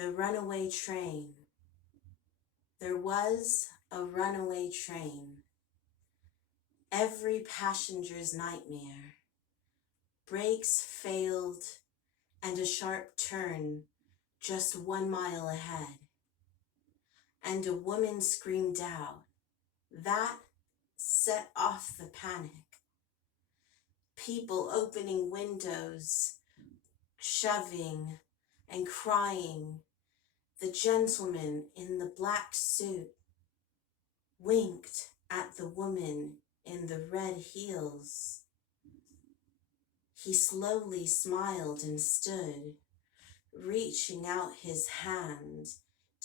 The runaway train. There was a runaway train. Every passenger's nightmare. Brakes failed and a sharp turn just 1 mile ahead. And a woman screamed out. That set off the panic. People opening windows, shoving and crying. The gentleman in the black suit winked at the woman in the red heels. He slowly smiled and stood, reaching out his hand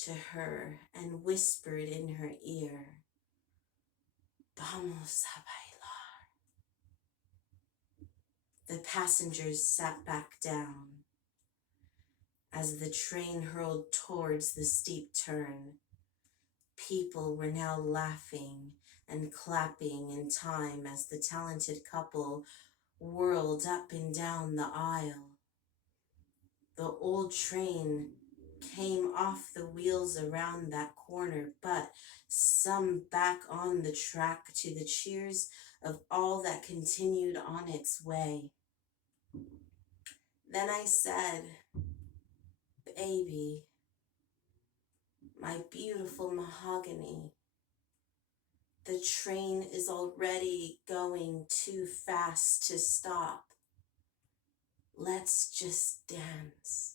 to her and whispered in her ear, "Vamos a bailar." The passengers sat back down as the train hurled towards the steep turn. People were now laughing and clapping in time as the talented couple whirled up and down the aisle. The old train came off the wheels around that corner, but some back on the track to the cheers of all that continued on its way. Then I said, "Baby, my beautiful mahogany, the train is already going too fast to stop. Let's just dance."